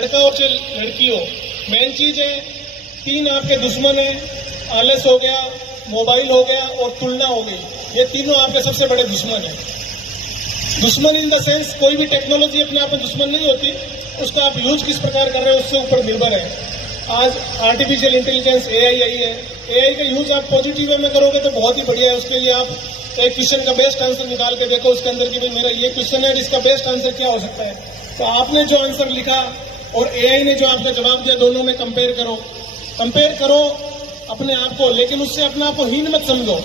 लड़का हो चाहे लड़की हो, मेन चीज है तीन आपके दुश्मन है, आलस हो गया, मोबाइल हो गया और तुलना हो गई। ये तीनों आपके सबसे बड़े दुश्मन है। दुश्मन इन द सेंस कोई भी टेक्नोलॉजी अपने आप में दुश्मन नहीं होती, उसका आप यूज किस प्रकार कर रहे हो उससे ऊपर निर्भर है। आज आर्टिफिशियल इंटेलिजेंस एआई आई है, एआई का यूज आप पॉजिटिव वे में करोगे तो बहुत ही बढ़िया है। उसके लिए आप एक क्वेश्चन का बेस्ट आंसर निकाल के देखो उसके अंदर कि भाई मेरा ये क्वेश्चन है, इसका बेस्ट आंसर क्या हो सकता है। तो आपने जो आंसर लिखा और एआई ने जो आपने जवाब दिया, दोनों में कंपेयर करो अपने आप को, लेकिन उससे अपने आप को हीन मत समझो।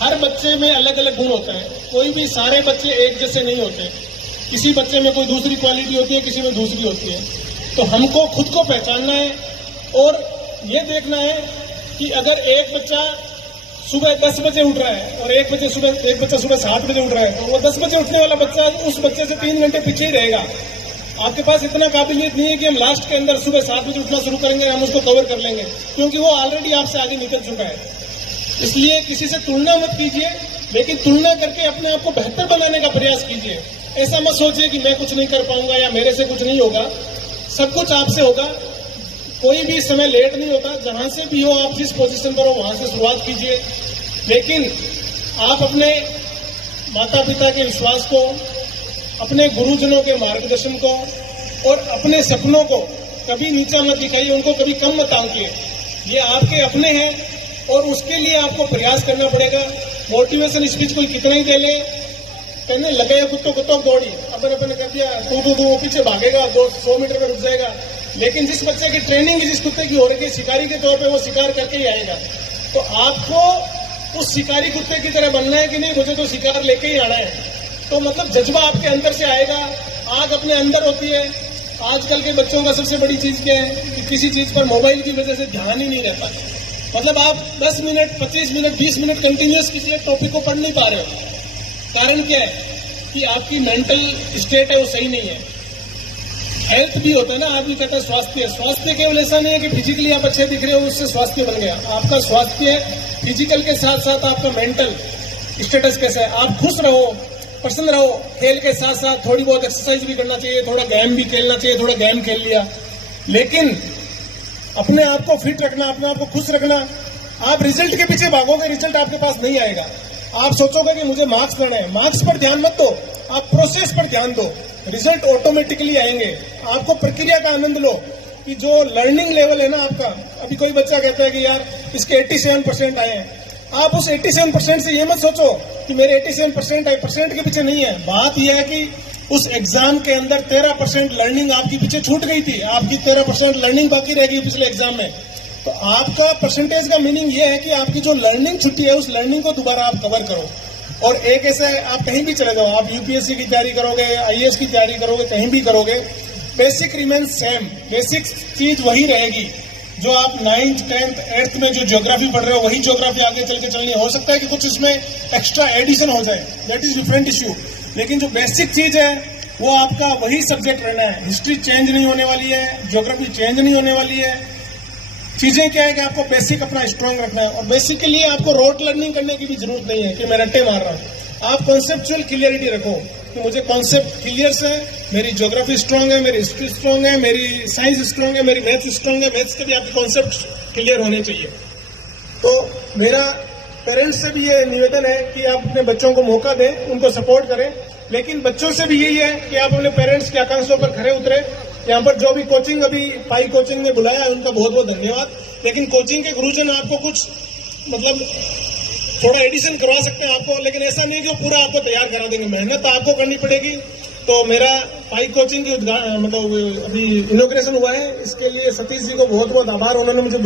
हर बच्चे में अलग अलग गुण होता है, कोई भी सारे बच्चे एक जैसे नहीं होते। किसी बच्चे में कोई दूसरी क्वालिटी होती है, किसी में दूसरी होती है। तो हमको खुद को पहचानना है और ये देखना है कि अगर एक बच्चा सुबह 10 बजे उठ रहा है और एक बच्चा सुबह 7 बजे उठ रहा है, तो वो 10 बजे उठने वाला बच्चा उस बच्चे से 3 घंटे पीछे ही रहेगा। आपके पास इतना काबिलियत नहीं है कि हम लास्ट के अंदर सुबह 7 बजे उठना शुरू करेंगे, हम उसको कवर कर लेंगे, क्योंकि वो ऑलरेडी आपसे आगे निकल चुका है। इसलिए किसी से तुलना मत कीजिए, लेकिन तुलना करके अपने आप को बेहतर बनाने का प्रयास कीजिए। ऐसा मत सोचिए कि मैं कुछ नहीं कर पाऊंगा या मेरे से कुछ नहीं होगा। सब कुछ आपसे होगा, कोई भी समय लेट नहीं होता। जहां से भी हो आप जिस पोजीशन पर हो वहां से शुरुआत कीजिए, लेकिन आप अपने माता पिता के विश्वास को, अपने गुरुजनों के मार्गदर्शन को और अपने सपनों को कभी नीचा मत दिखाइए, उनको कभी कम मत आंकिए। ये आपके अपने हैं और उसके लिए आपको प्रयास करना पड़ेगा। मोटिवेशन स्पीच कोई कितना ही दे ले, कहने लगे कुत्तों दौड़ी, अपन कर दिया तू वो पीछे भागेगा, 100 मीटर में रुक जाएगा। लेकिन जिस बच्चे की ट्रेनिंग जिस कुत्ते की हो रही है शिकारी के तौर पे, वो शिकार करके ही आएगा। तो आपको उस शिकारी कुत्ते की तरह बनना है कि नहीं, मुझे तो शिकार लेके ही आना है। तो मतलब जज्बा आपके अंदर से आएगा, आग अपने अंदर होती है। आजकल के बच्चों का सबसे बड़ी चीज क्या है कि किसी चीज पर मोबाइल की वजह से ध्यान ही नहीं रहता। मतलब आप 10 मिनट 25 मिनट 20 मिनट कंटिन्यूअस किसी एक टॉपिक को पढ़ नहीं पा रहे हो। कारण क्या है कि आपकी मेंटल स्टेट है वो सही नहीं है। हेल्थ भी होता है ना, आदमी कहता है स्वास्थ्य केवल ऐसा नहीं है कि फिजिकली आप अच्छे दिख रहे हो उससे स्वास्थ्य बन गया। आपका स्वास्थ्य फिजिकल के साथ साथ आपका मेंटल स्टेटस कैसा है। आप खुश रहो, प्रसन्न रहो, खेल के साथ साथ थोड़ी बहुत एक्सरसाइज भी करना चाहिए, थोड़ा गेम भी खेलना चाहिए। थोड़ा गेम खेल लिया, लेकिन अपने आप को फिट रखना, अपने आप को खुश रखना। आप रिजल्ट के पीछे भागोगे, रिजल्ट आपके पास नहीं आएगा। आप सोचोगे कि मुझे मार्क्स लाना है, मार्क्स पर ध्यान मत दो, आप प्रोसेस पर ध्यान दो, रिजल्ट ऑटोमेटिकली आएंगे। आपको प्रक्रिया का आनंद लो कि जो लर्निंग लेवल है ना आपका। अभी कोई बच्चा कहता है कि यार इसके 87% आए हैं, आप उस 87% से ये मत सोचो कि मेरे 87% आए, परसेंट के पीछे नहीं है। बात यह है कि उस एग्जाम के अंदर 13% लर्निंग आपकी पीछे छूट गई थी, आपकी 13% लर्निंग बाकी रह गई पिछले एग्जाम में। तो आपका परसेंटेज का मीनिंग ये है कि आपकी जो लर्निंग छुट्टी है उस लर्निंग को दोबारा आप कवर करो। और एक ऐसा आप कहीं भी चले जाओ, आप यूपीएससी की तैयारी करोगे, आईएएस की तैयारी करोगे, कहीं भी करोगे, बेसिक रिमेन सेम। बेसिक चीज वही रहेगी जो आप 9th 10th 8th में जो ज्योग्राफी पढ़ रहे हो वही ज्योग्राफी आगे चल के चलनी। हो सकता है कि कुछ उसमें एक्स्ट्रा एडिशन हो जाए, दैट इज डिफरेंट इश्यू, लेकिन जो बेसिक चीज है वो आपका वही सब्जेक्ट रहना है। हिस्ट्री चेंज नहीं होने वाली है, ज्योग्राफी चेंज नहीं होने वाली है। चीजें क्या है कि आपको बेसिक अपना स्ट्रांग रखना है, और बेसिक के लिए आपको रोट लर्निंग करने की भी जरूरत नहीं है कि मैं रट्टे मार रहा हूं। आप कॉन्सेप्चुअल क्लियरिटी रखो कि मुझे कॉन्सेप्ट क्लियर है, मेरी ज्योग्राफी स्ट्रांग है, मेरी हिस्ट्री स्ट्रांग है, मेरी साइंस स्ट्रांग है, मेरी मैथ्स स्ट्रांग है। मैथ्स के भी आपके कॉन्सेप्ट क्लियर होने चाहिए। तो मेरा पेरेंट्स से भी ये निवेदन है कि आप अपने बच्चों को मौका दें, उनको सपोर्ट करें, लेकिन बच्चों से भी यही है कि आप अपने पेरेंट्स की आकांक्षाओं पर खरे उतरे। यहाँ पर जो भी कोचिंग अभी पाई कोचिंग ने बुलाया है उनका बहुत बहुत धन्यवाद। लेकिन कोचिंग के गुरुजन आपको कुछ मतलब थोड़ा एडिशन करवा सकते हैं आपको, लेकिन ऐसा नहीं कि वो पूरा आपको तैयार करा देंगे। मेहनत आपको करनी पड़ेगी। तो मेरा पाई कोचिंग की मतलब अभी इनॉग्रेशन हुआ है, इसके लिए सतीश जी को बहुत बहुत आभार, उन्होंने मुझे